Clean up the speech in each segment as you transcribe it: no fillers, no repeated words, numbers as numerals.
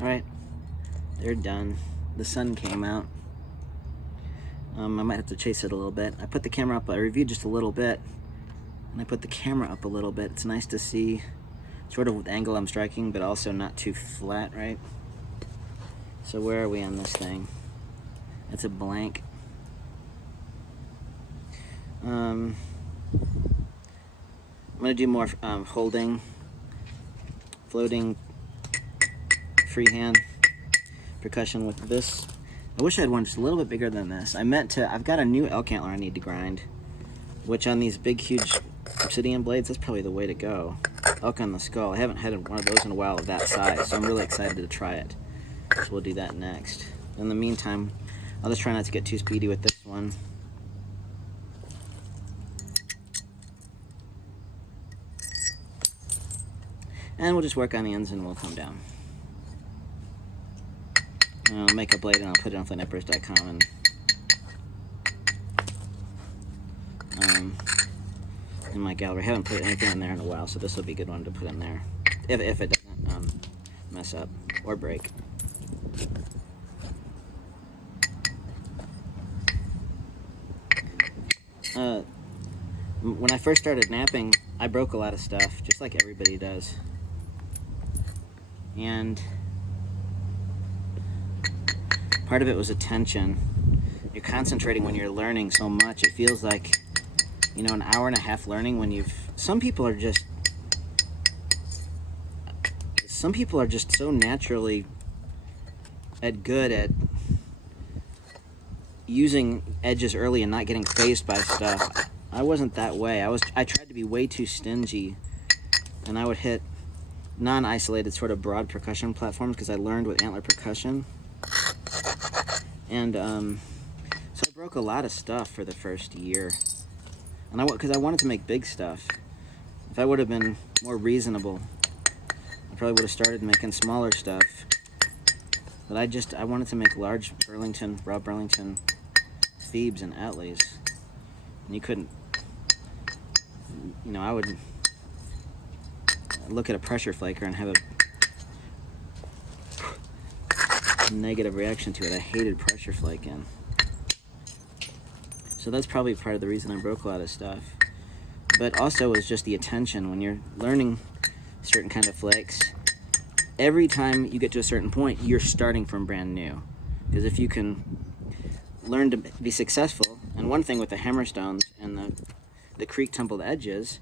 Alright, they're done. The sun came out. I might have to chase it a little bit. I put the camera up, I reviewed just a little bit, and I put the camera up a little bit. It's nice to see sort of the angle I'm striking, but also not too flat, right? So where are we on this thing? It's a blank. I'm going to do more holding, floating, freehand percussion with this. I wish I had one just a little bit bigger than this. I've got a new elk antler I need to grind, which on these big, huge obsidian blades, that's probably the way to go. Elk on the skull. I haven't had one of those in a while of that size, so I'm really excited to try it. So we'll do that next. In the meantime, I'll just try not to get too speedy with this one. And we'll just work on the ends and we'll come down. And I'll make a blade and I'll put it on flintnippers.com and in my gallery. I haven't put anything in there in a while, so this will be a good one to put in there. If it doesn't mess up or break. When I first started napping, I broke a lot of stuff, just like everybody does. And part of it was attention. You're concentrating when you're learning so much. It feels like, you know, an hour and a half learning when some people are just so naturally good at using edges early and not getting fazed by stuff. I wasn't that way. I tried to be way too stingy, and I would hit non-isolated sort of broad percussion platforms because I learned with antler percussion. And so I broke a lot of stuff for the first year, and because I wanted to make big stuff. If I would have been more reasonable, I probably would have started making smaller stuff. But I wanted to make large raw Burlington Phoebes and Atleys, and you couldn't. You know, I would look at a pressure flaker and have a negative reaction to it. I hated pressure flaking. So that's probably part of the reason I broke a lot of stuff. But also it was just the attention. When you're learning certain kind of flicks, every time you get to a certain point, you're starting from brand new. Because if you can learn to be successful, and one thing with the hammerstones and the creek tumbled edges,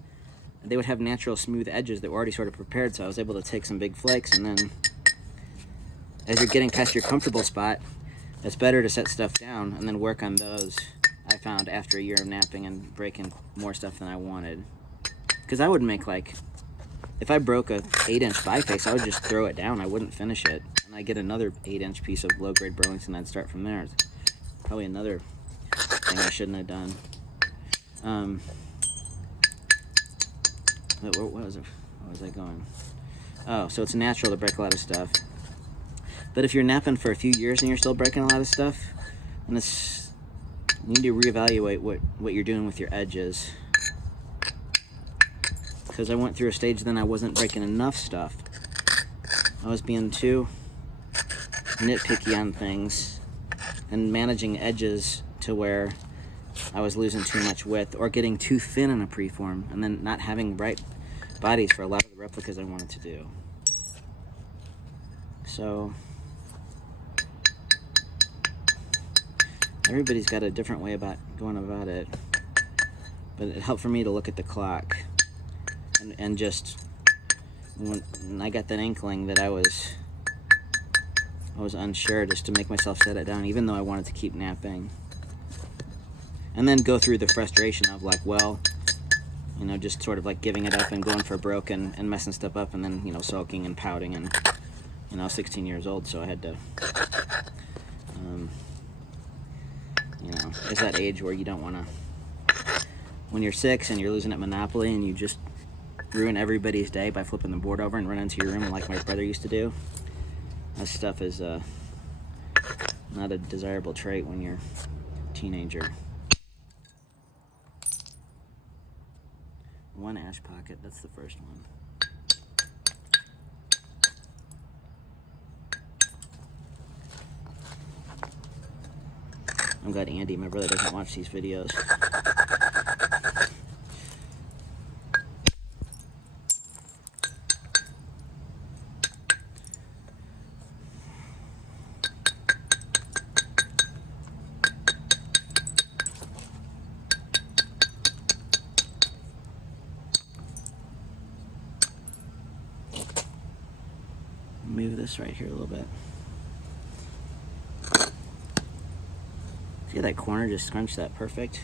they would have natural smooth edges that were already sort of prepared, so I was able to take some big flakes, and then as you're getting past your comfortable spot, it's better to set stuff down and then work on those. I found after a year of napping and breaking more stuff than I wanted. Because I would make if I broke a 8-inch biface, I would just throw it down. I wouldn't finish it. And I'd get another 8-inch piece of low-grade Burlington, I'd start from there. It's probably another thing I shouldn't have done. What was I going? Oh, so it's natural to break a lot of stuff. But if you're napping for a few years and you're still breaking a lot of stuff, then you need to reevaluate what you're doing with your edges. Because I went through a stage then I wasn't breaking enough stuff. I was being too nitpicky on things and managing edges to where I was losing too much width or getting too thin in a preform and then not having right bodies for a lot of the replicas I wanted to do. So everybody's got a different way about going about it, but it helped for me to look at the clock and just when I got that inkling that I was unsure, just to make myself set it down even though I wanted to keep napping. And then go through the frustration of well, you know, just sort of giving it up and going for broke and messing stuff up and then, you know, sulking and pouting. And, you know, I was 16 years old, so I had to, you know, it's that age where you don't want to, when you're 6 and you're losing at Monopoly and you just ruin everybody's day by flipping the board over and run into your room like my brother used to do. That stuff is not a desirable trait when you're a teenager. One ash pocket, that's the first one. I'm glad Andy, my brother, doesn't watch these videos. Move this right here a little bit. See how that corner just scrunched that perfect?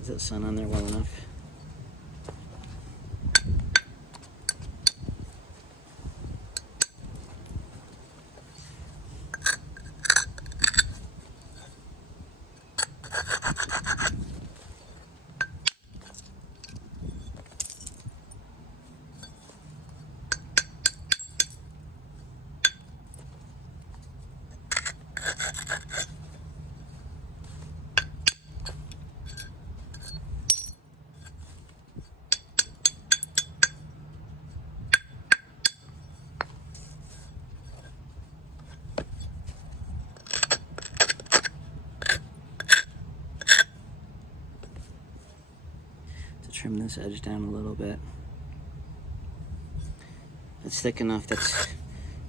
Is that sun on there well enough? Trim this edge down a little bit. It's thick enough that's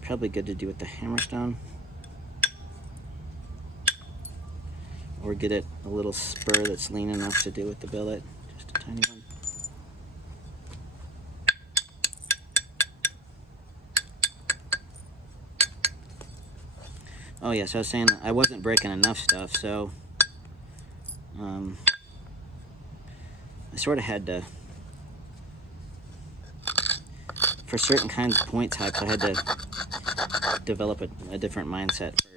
probably good to do with the hammerstone. Or get it a little spur that's lean enough to do with the billet. Just a tiny one. Oh yeah, so I was saying I wasn't breaking enough stuff, so I sort of had to, for certain kinds of point types, I had to develop a different mindset for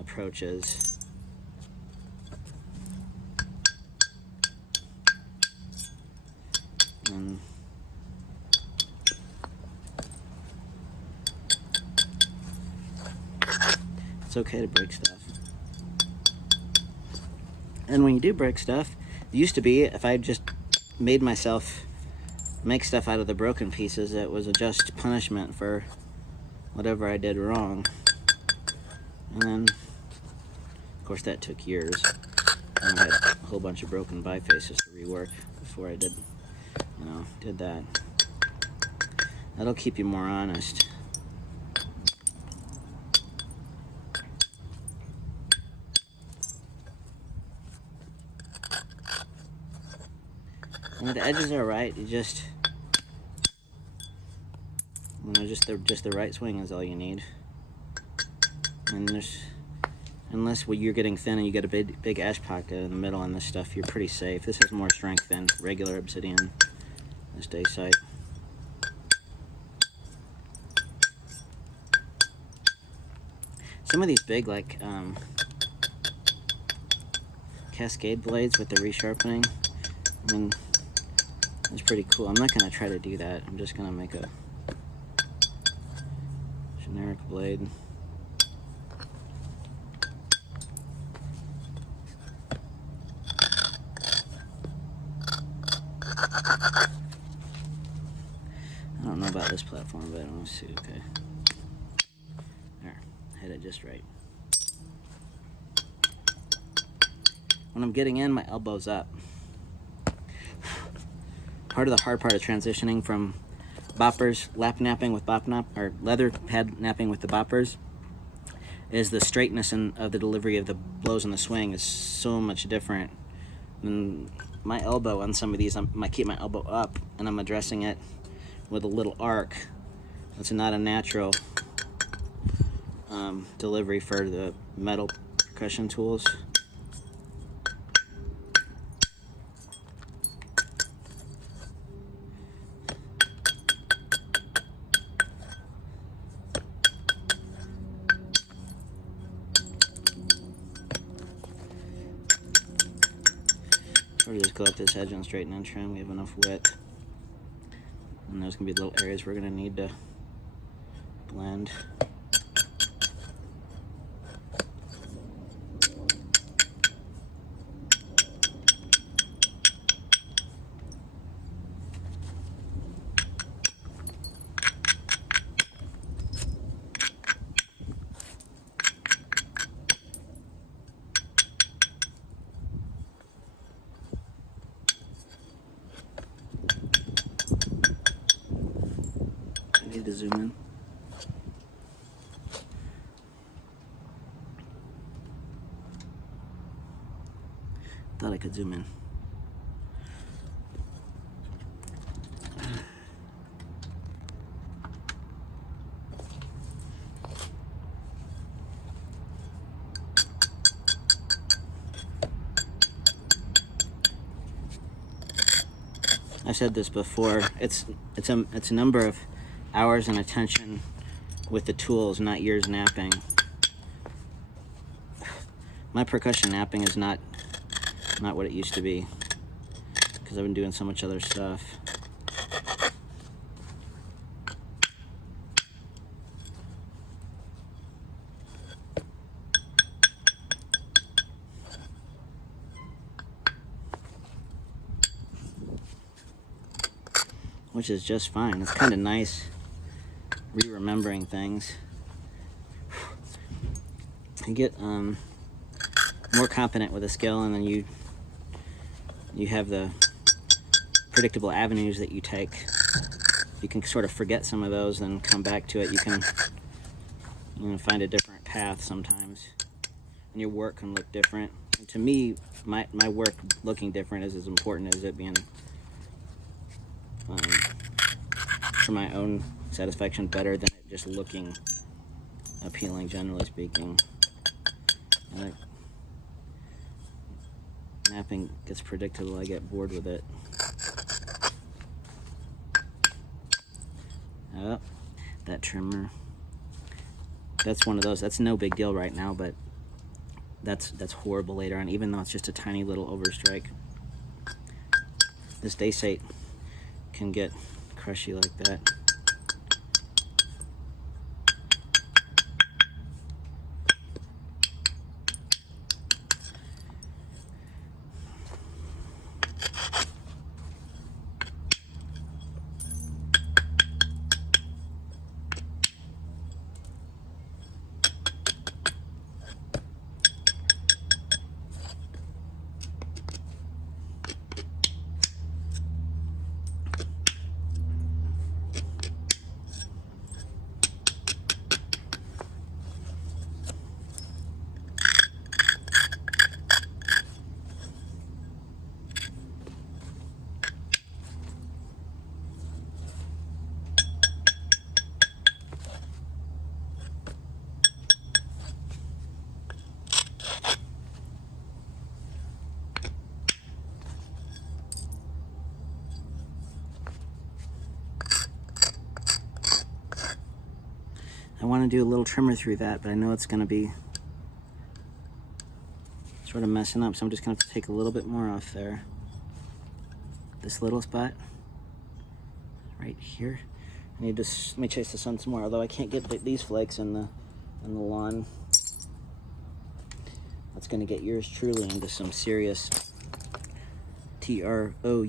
approaches. And it's okay to break stuff. And when you do break stuff, it used to be if I just made myself make stuff out of the broken pieces, it was a just punishment for whatever I did wrong. And then, of course, that took years. And I had a whole bunch of broken bifaces to rework before I did that. That'll keep you more honest. When the edges are right, you just, just the right swing is all you need. And unless you're getting thin and you get a big ash pocket in the middle on this stuff, you're pretty safe. This has more strength than regular obsidian, this Dacite. Some of these big, like, cascade blades with the resharpening, I mean, it's pretty cool. I'm not going to try to do that. I'm just going to make a generic blade. I don't know about this platform, but I want to see. Okay. There. Hit it just right. When I'm getting in, my elbow's up. Part of the hard part of transitioning from boppers, lap napping with bop nap, or leather pad napping with the boppers, is the straightness of the delivery of the blows in the swing is so much different. And my elbow on some of these, I keep my elbow up and I'm addressing it with a little arc. It's not a natural delivery for the metal percussion tools. Or just go up this edge and straighten and trim. We have enough width. And there's going to be little areas we're going to need to blend. Thought I could zoom in. I said this before. It's a number of hours and attention with the tools, not years napping. My percussion napping is not what it used to be because I've been doing so much other stuff. Which is just fine. It's kind of nice re-remembering things. You get more competent with a skill, and then you have the predictable avenues that you take. You can sort of forget some of those and come back to it. You can find a different path sometimes, and your work can look different. And to me, my work looking different is as important as it being for my own satisfaction better than it just looking appealing, generally speaking. And napping gets predictable. I get bored with it. Oh, that trimmer. That's one of those. That's no big deal right now, but that's horrible later on, even though it's just a tiny little overstrike. This Dacite can get crushy like that. I want to do a little trimmer through that, but I know it's going to be sort of messing up, so I'm just going to have to take a little bit more off there. This little spot right here. I need to let me chase the sun some more, although I can't get these flakes in the lawn. That's going to get yours truly into some serious trouble.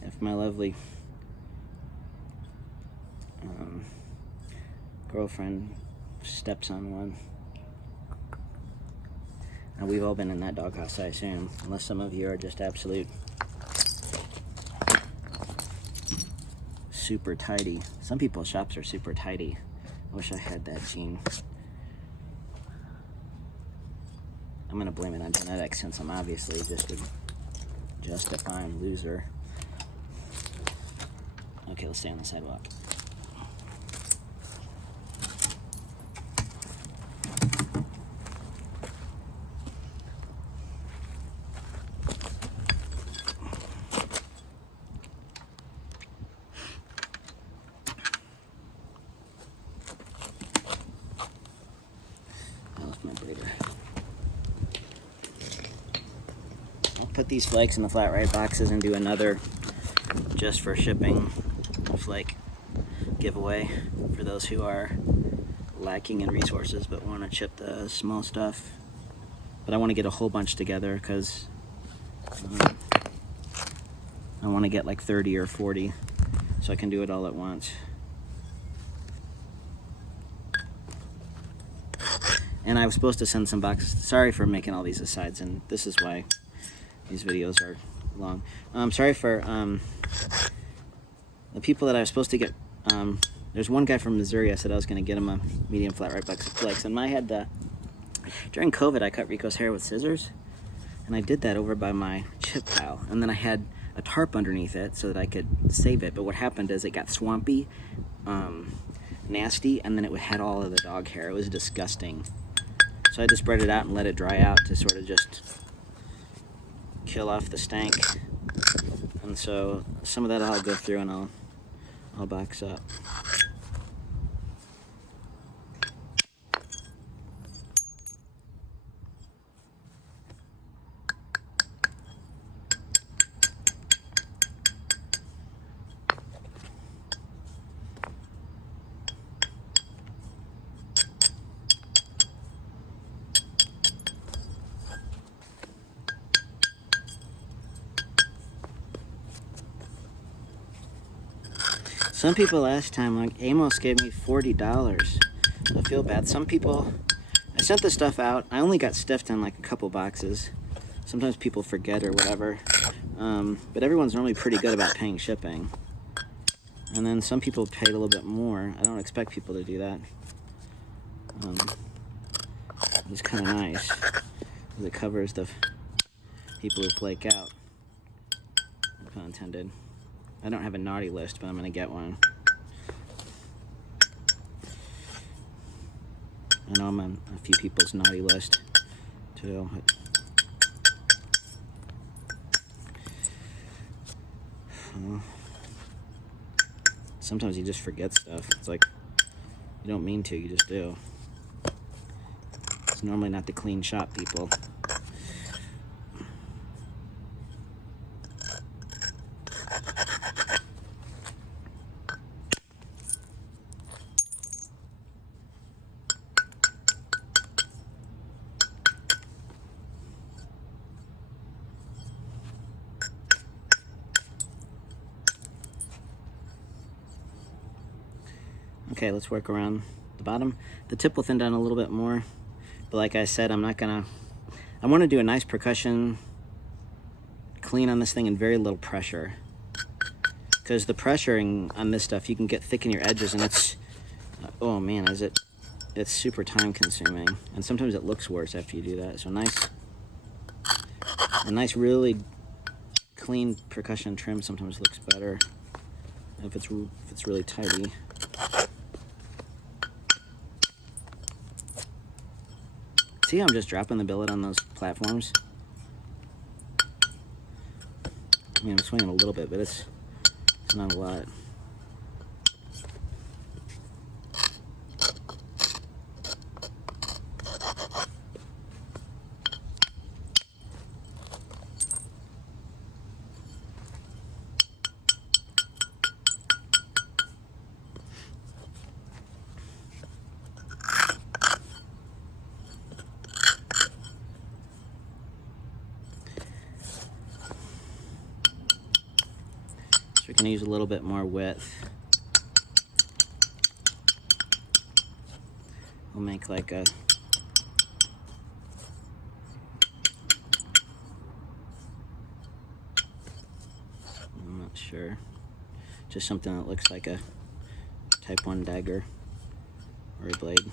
If my lovely girlfriend steps on one. And we've all been in that doghouse, I assume, unless some of you are just absolute super tidy. Some people's shops are super tidy. I wish I had that gene. I'm gonna blame it on genetics since I'm obviously just a fine loser. Okay, let's stay on the sidewalk. I'll put these flakes in the flat right boxes and do another just for shipping flake giveaway for those who are lacking in resources but want to chip the small stuff. But I want to get a whole bunch together because I want to get like 30 or 40 so I can do it all at once. And I was supposed to send some boxes. Sorry for making all these asides, and this is why these videos are long. Sorry for the people that I was supposed to get their There's one guy from Missouri. I said I was going to get him a medium flat right box of flakes. And I had during COVID, I cut Rico's hair with scissors, and I did that over by my chip pile. And then I had a tarp underneath it so that I could save it. But what happened is it got swampy, nasty, and then it had all of the dog hair. It was disgusting. So I had to spread it out and let it dry out to sort of just kill off the stank. And so some of that I'll go through and I'll box up. Some people last time, like Amos gave me $40. I feel bad. Some people, I sent the stuff out. I only got stuffed in like a couple boxes. Sometimes people forget or whatever. But everyone's normally pretty good about paying shipping. And then some people paid a little bit more. I don't expect people to do that. It's kind of nice because it covers the people who flake out. No pun intended. I don't have a naughty list, but I'm going to get one. I know I'm on a few people's naughty list, too. Sometimes you just forget stuff. It's like, you don't mean to, you just do. It's normally not the clean shop people. Okay, let's work around the bottom. The tip will thin down a little bit more, but like I said, I want to do a nice percussion clean on this thing and very little pressure. Because the pressuring on this stuff, you can get thick in your edges, and it's, oh man, it's super time consuming. And sometimes it looks worse after you do that. So a nice really clean percussion trim sometimes looks better if it's really tidy. See how I'm just dropping the billet on those platforms? I mean, I'm swinging a little bit, but it's not a lot. We're going to use a little bit more width. We'll make like a I'm not sure. Just something that looks like a Type 1 dagger or a blade.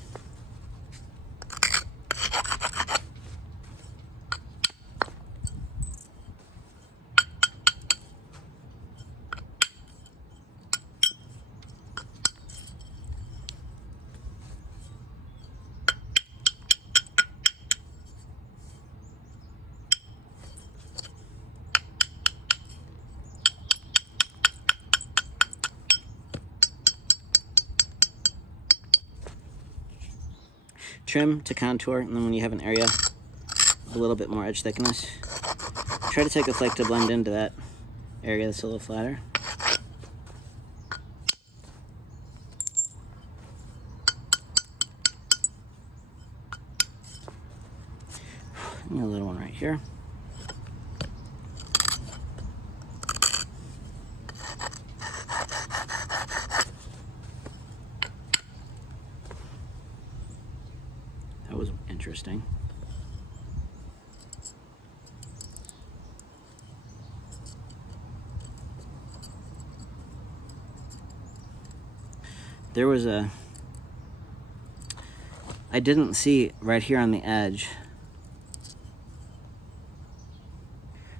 Trim to contour, and then when you have an area a little bit more edge thickness, try to take a flake to blend into that area that's a little flatter. And a little one right here. That was interesting. there was a, I didn't see right here on the edge,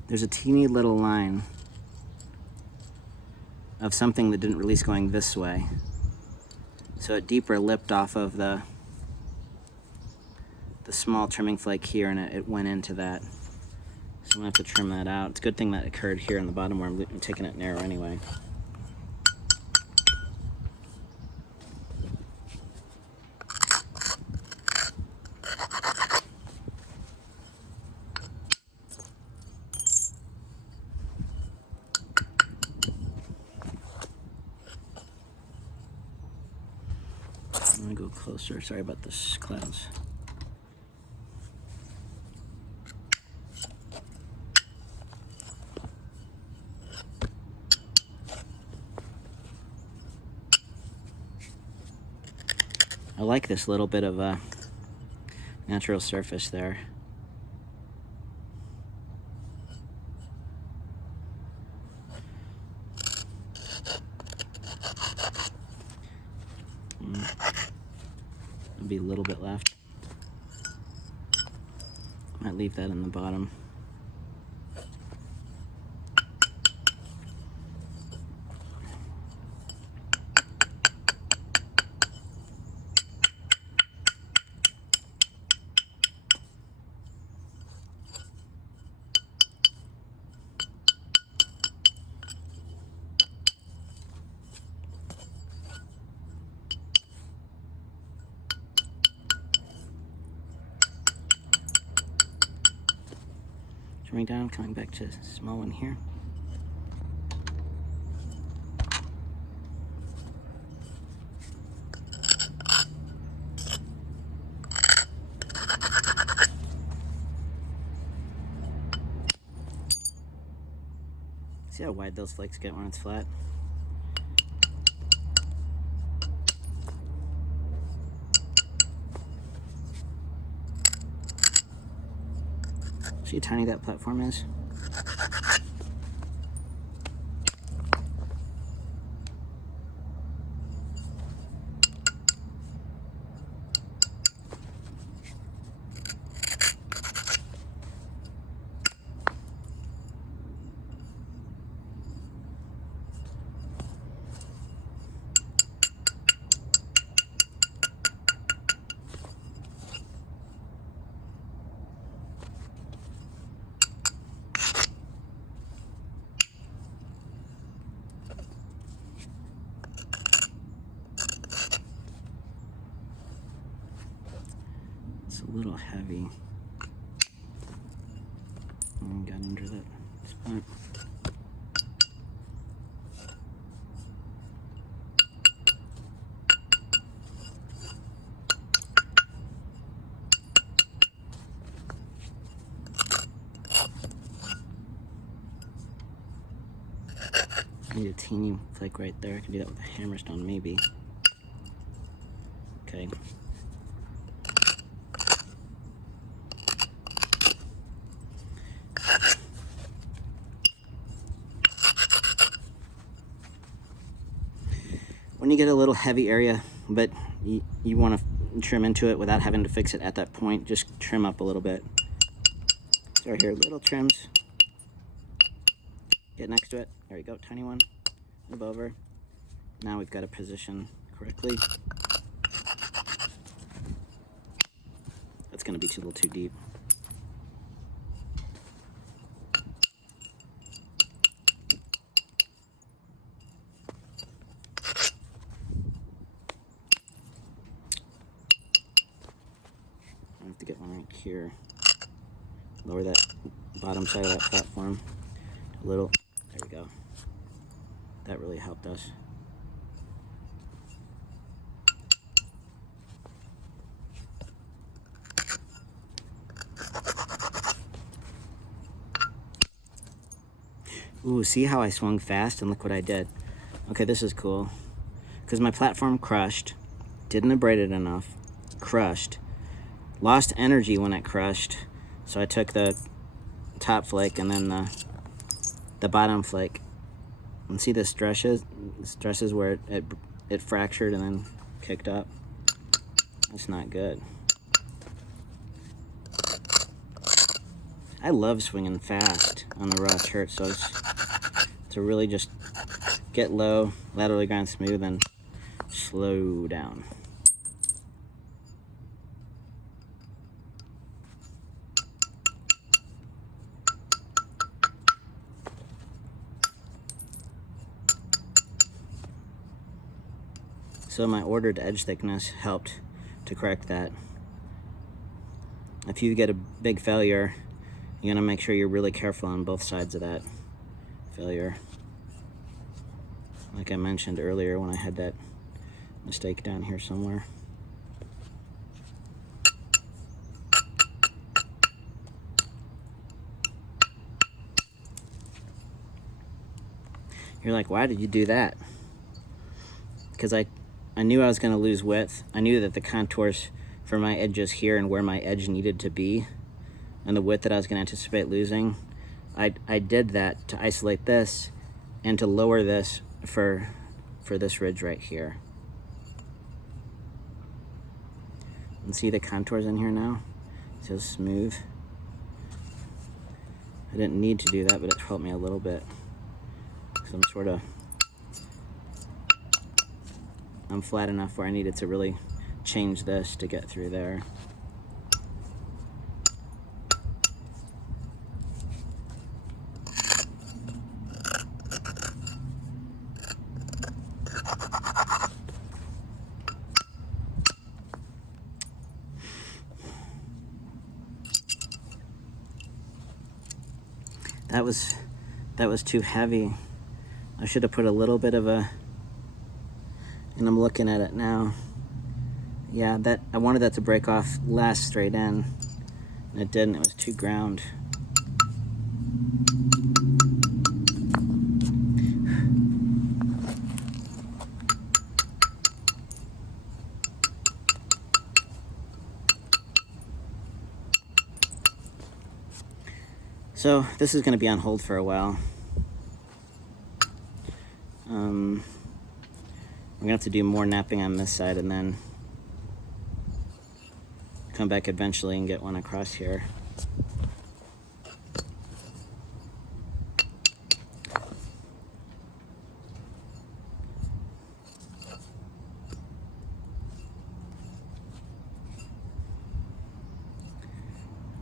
there's a teeny little line of something that didn't release going this way. So it deeper lipped off of the small trimming flake here, and it went into that. So I'm gonna have to trim that out. It's a good thing that occurred here on the bottom where I'm taking it narrow anyway. I'm gonna go closer. Sorry about this clouds. I like this little bit of a natural surface there. There'll be a little bit left. Might leave that in the bottom. Trimming down, coming back to a small one here. See how wide those flakes get when it's flat? See how tiny that platform is? It's a little heavy. Got under that spot. I need a teeny flake right there. I can do that with a hammerstone, maybe. Okay. When you get a little heavy area, but you want to trim into it without having to fix it at that point, just trim up a little bit. So right here, little trims. Get next to it. There we go, tiny one. Move over. Now we've got to position correctly. That's going to be a little too deep. I have to get one right here. Lower that bottom side of that platform a little. There we go. That really helped us. Ooh, see how I swung fast and look what I did. Okay, this is cool. Because my platform crushed, didn't abrade it enough, crushed, lost energy when it crushed, so I took the top flake and then the bottom flake. And see the stresses where it it fractured and then kicked up. That's not good. I love swinging fast on the raw church, so it's to really just get low, laterally grind smooth, and slow down. So my ordered edge thickness helped to correct that. If you get a big failure, you're gonna make sure you're really careful on both sides of that failure. Like I mentioned earlier when I had that mistake down here somewhere. You're like, why did you do that? Because I knew I was going to lose width. I knew that the contours for my edges here and where my edge needed to be and the width that I was going to anticipate losing, I did that to isolate this and to lower this for this ridge right here. And see the contours in here now? It's so smooth. I didn't need to do that, but it helped me a little bit. Because I'm flat enough where I needed to really change this to get through there. That was too heavy. I should have put a little bit of a, and I'm looking at it now. Yeah, I wanted that to break off last straight in, and it didn't. It was too ground. So this is going to be on hold for a while. We're going to have to do more napping on this side and then come back eventually and get one across here.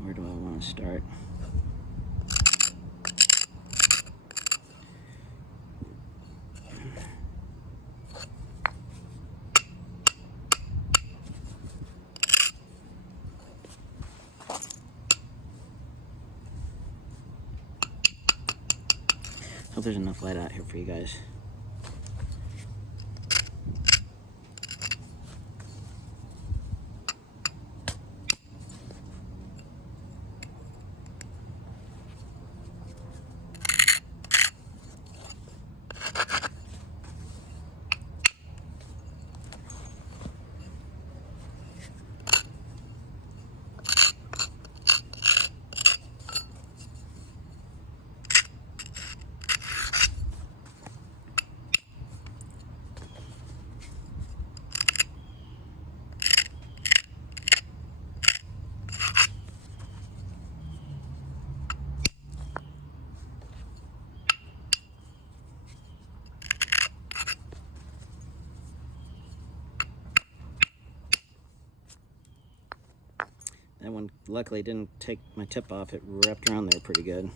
Where do I want to start? Hope there's enough light out here for you guys. That one luckily didn't take my tip off. It wrapped around there pretty good.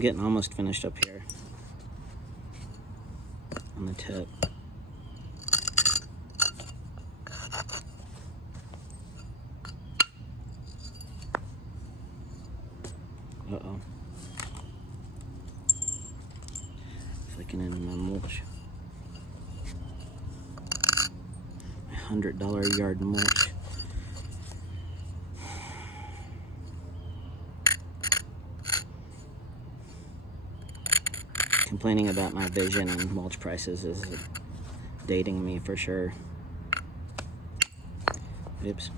I'm getting almost finished up here on the tip. Uh-oh. Flicking in my mulch. My $100 a yard mulch. Complaining about my vision and mulch prices is dating me for sure. Oops.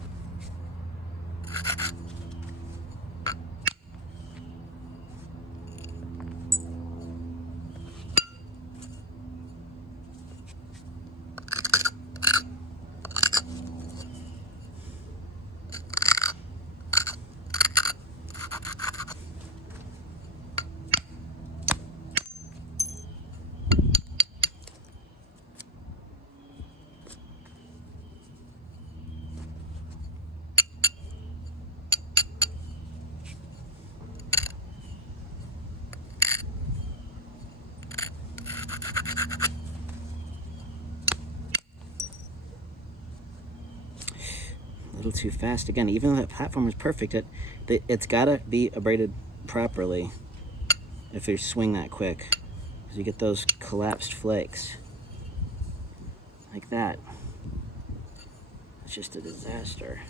A little too fast again. Even though that platform is perfect, it's gotta be abraded properly if you swing that quick, because you get those collapsed flakes like that. It's just a disaster.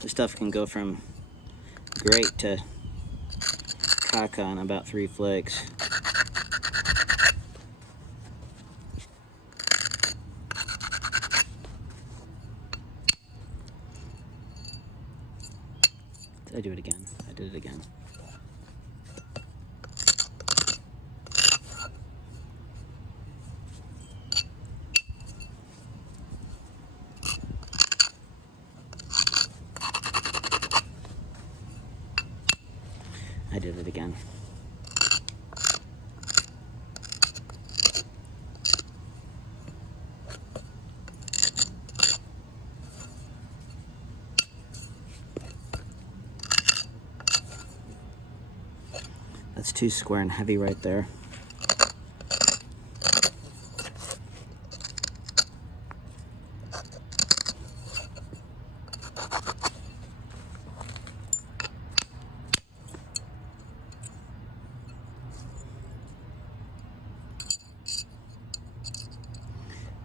This stuff can go from great to caca in about 3 flicks. Did I do it again? I did it again. I did it again. That's too square and heavy right there.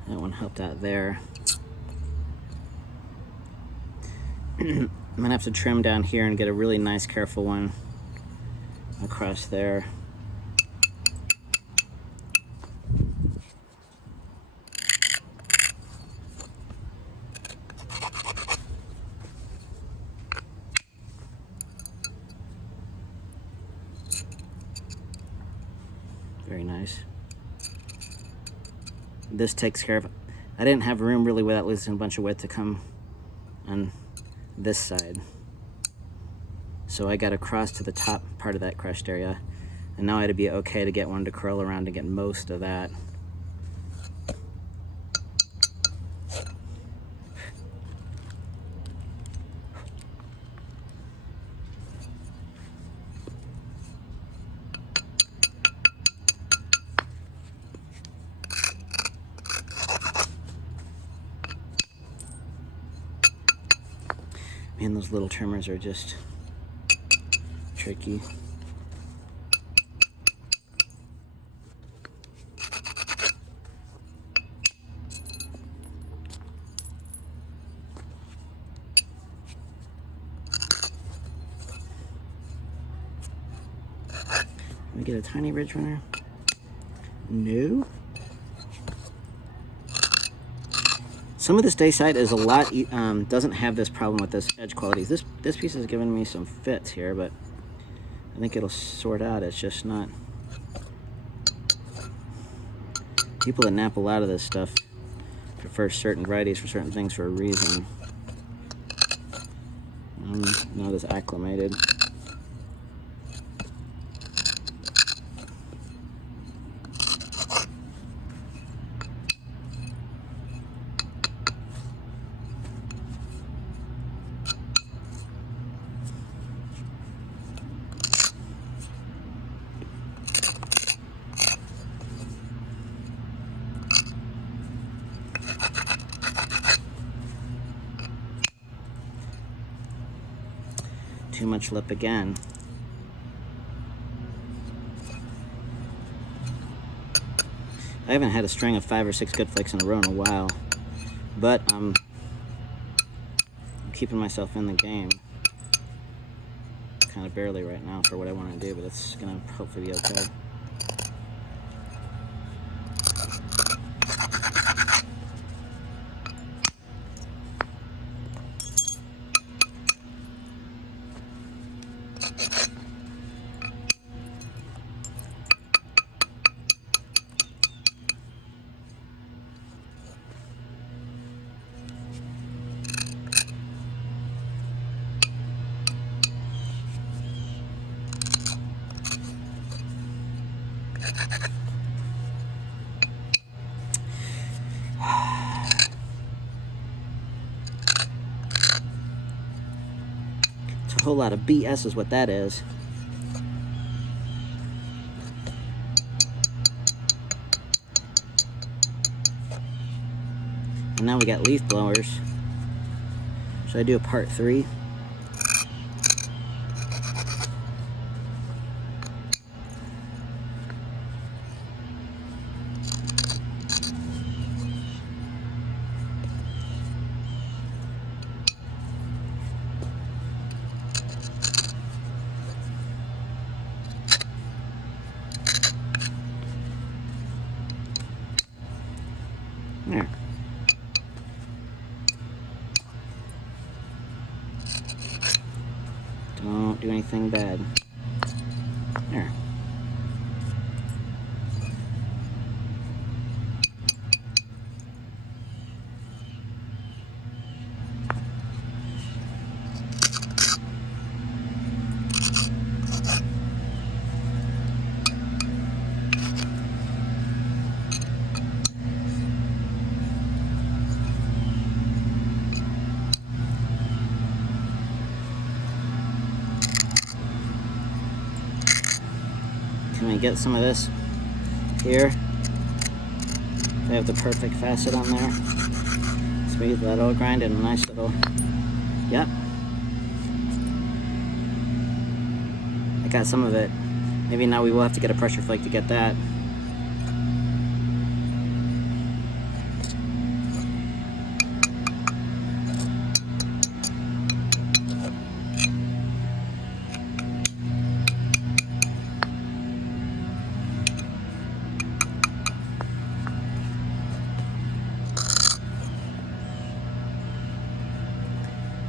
That one helped out there. I'm gonna have to trim down here and get a really nice, careful one across there. Very nice. This takes care of it. I didn't have room really without losing a bunch of width to come on this side. So I got across to the top part of that crushed area. And now it'd be okay to get one to curl around and get most of that. Man, those little trimmers are just tricky. Let me get a tiny ridge runner. No. Some of this Dacite is a lot, doesn't have this problem with this edge qualities. This piece has given me some fits here, but I think it'll sort out. It's just not. People that nap a lot of this stuff prefer certain varieties for certain things for a reason. I'm not as acclimated. Too much lip again. I haven't had a string of 5 or 6 good flicks in a row in a while, but I'm keeping myself in the game. Kind of barely right now for what I want to do, but it's gonna hopefully be okay. It's a whole lot of BS is what that is. And now we got leaf blowers. Should I do a part 3? There. Don't do anything bad. There. Can we get some of this here? I have the perfect facet on there. Sweet, that'll grind in a nice little, yep. I got some of it. Maybe now we will have to get a pressure flake to get that.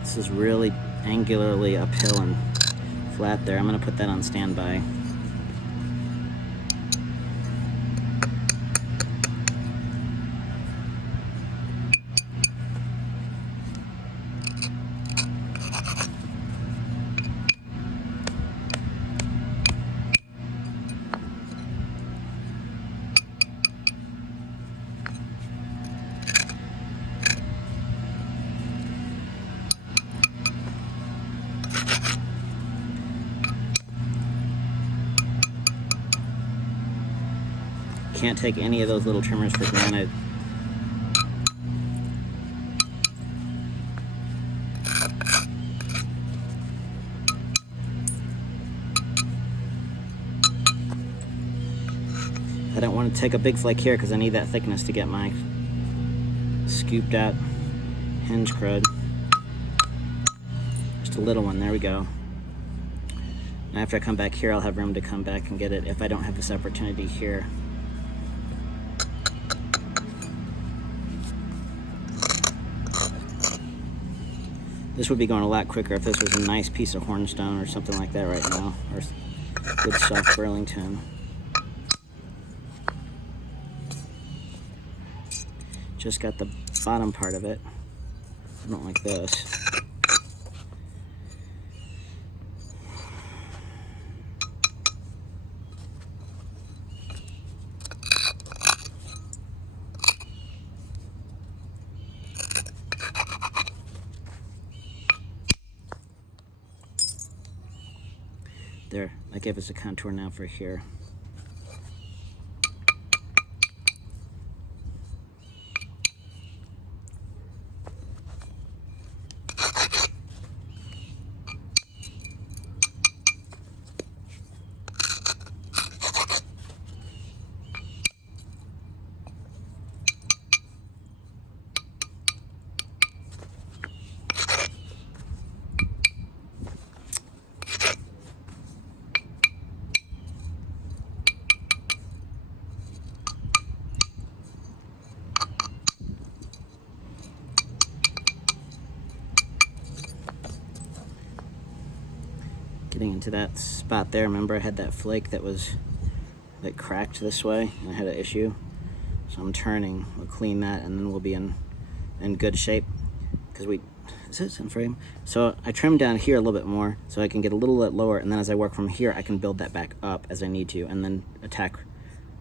This is really angularly uphill and flat there. I'm going to put that on standby. Can't take any of those little trimmers for granted. I don't want to take a big flake here because I need that thickness to get my scooped out hinge crud. Just a little one, there we go. Now after I come back here, I'll have room to come back and get it if I don't have this opportunity here. This would be going a lot quicker if this was a nice piece of hornstone or something like that right now, or Good soft Burlington. Just got the bottom part of it. I don't like this. There, that gave us a contour now for here. Getting into that spot there, remember I had that flake that cracked this way and I had an issue, so I'm turning. We'll clean that and then we'll be in good shape, because is this in frame? So I trimmed down here a little bit more so I can get a little bit lower, and then as I work from here I can build that back up as I need to, and then attack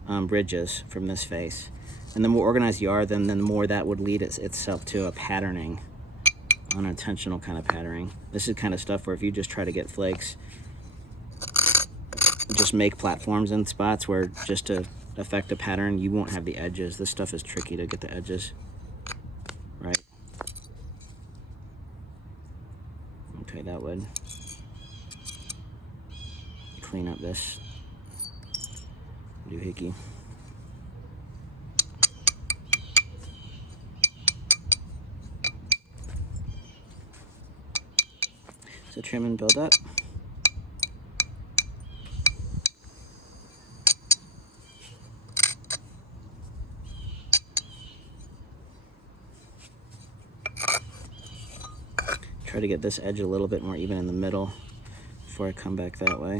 bridges from this face. And the more organized you are, then the more that would lead itself to a patterning, unintentional kind of patterning. This is kind of stuff where if you just try to get flakes, just make platforms in spots where just to affect a pattern, you won't have the edges. This stuff is tricky to get the edges right. Okay, that would clean up this doohickey. So trim and build up. Try to get this edge a little bit more even in the middle before I come back that way.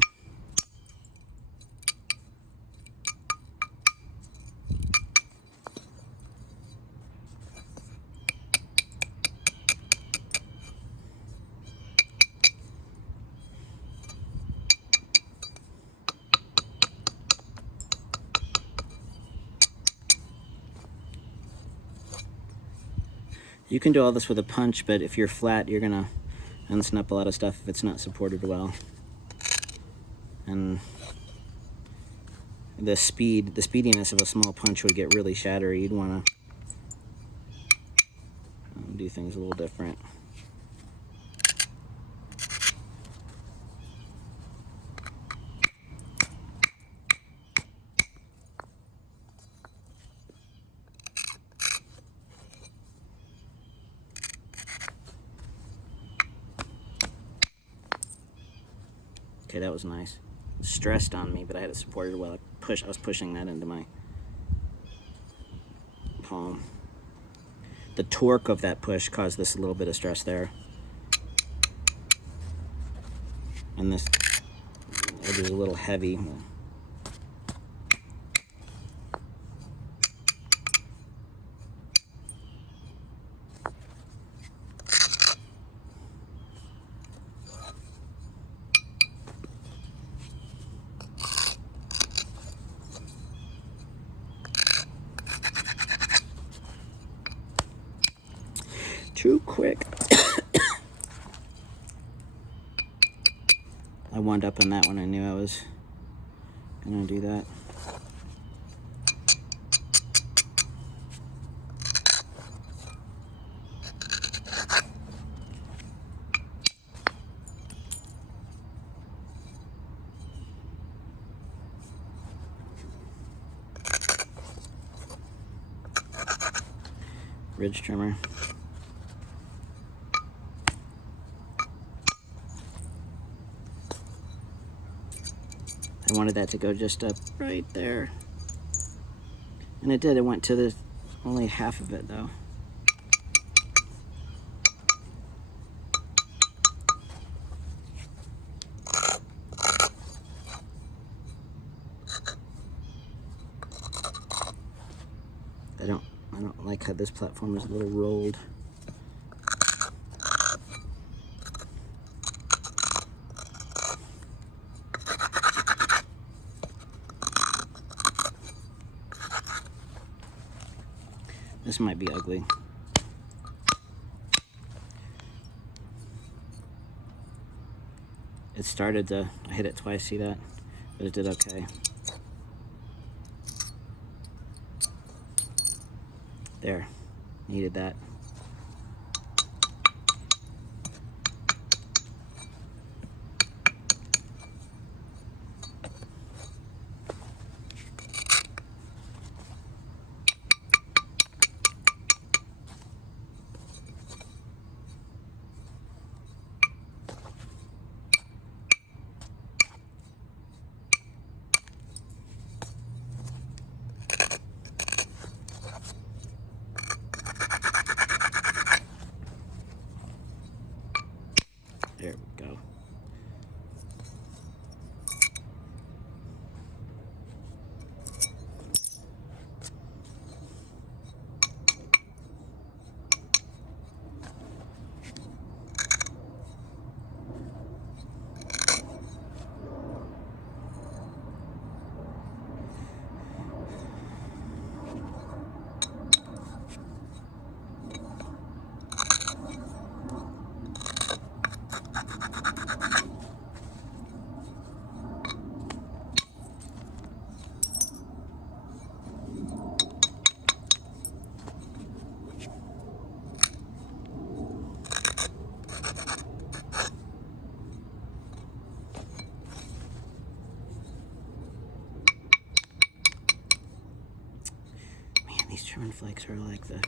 You can do all this with a punch, but if you're flat, you're gonna unsnap a lot of stuff if it's not supported well. And the speediness of a small punch would get really shattery. You'd wanna do things a little different. Okay, that was nice. Stressed on me, but I had it supported well. I was pushing that into my palm. The torque of that push caused this a little bit of stress there. And this edge is a little heavy. Too quick. I wound up on that when I knew I was gonna do that. Ridge trimmer. I wanted that to go just up right there. And it did. It went to only half of it though. like how this platform is a little rolled. This might be ugly. It started to, I hit it twice, see that? But it did okay. There, needed that. There we go. These trimming flakes are like the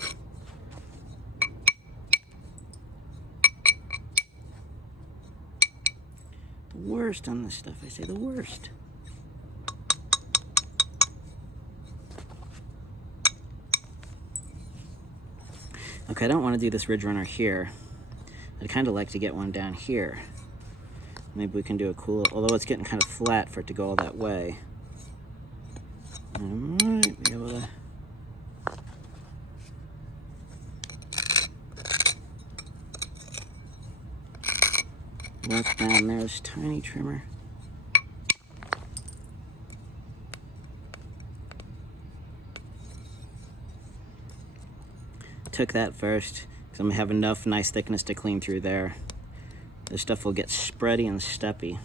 worst on this stuff. I say the worst. Okay, I don't want to do this ridge runner here. I'd kind of like to get one down here. Maybe we can do a cool, although it's getting kind of flat for it to go all that way. I might be able to. Left down there's tiny trimmer. Took that first because I'm gonna have enough nice thickness to clean through there. This stuff will get spready and steppy.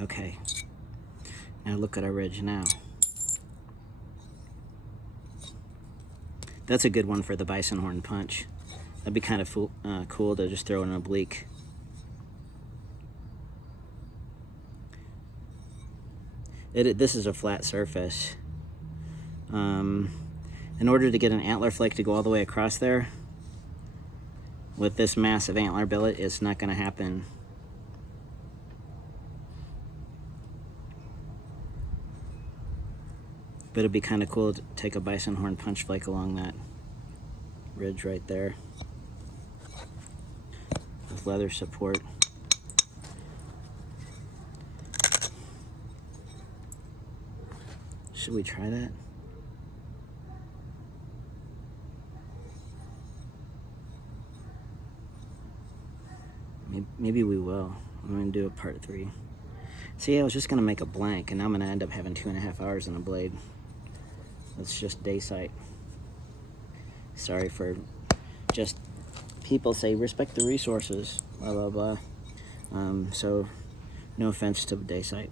Okay, now look at our ridge now. That's a good one for the bison horn punch. That'd be kind of cool to just throw in an oblique. This is a flat surface. In order to get an antler flake to go all the way across there, with this massive antler billet, it's not going to happen. But it'd be kind of cool to take a bison horn punch flake along that ridge right there with leather support. Should we try that? Maybe we will. I'm going to do a part 3. See, I was just going to make a blank, and now I'm going to end up having 2.5 hours on a blade. It's just Dacite. Sorry for just people say respect the resources, blah, blah, blah. So no offense to Dacite.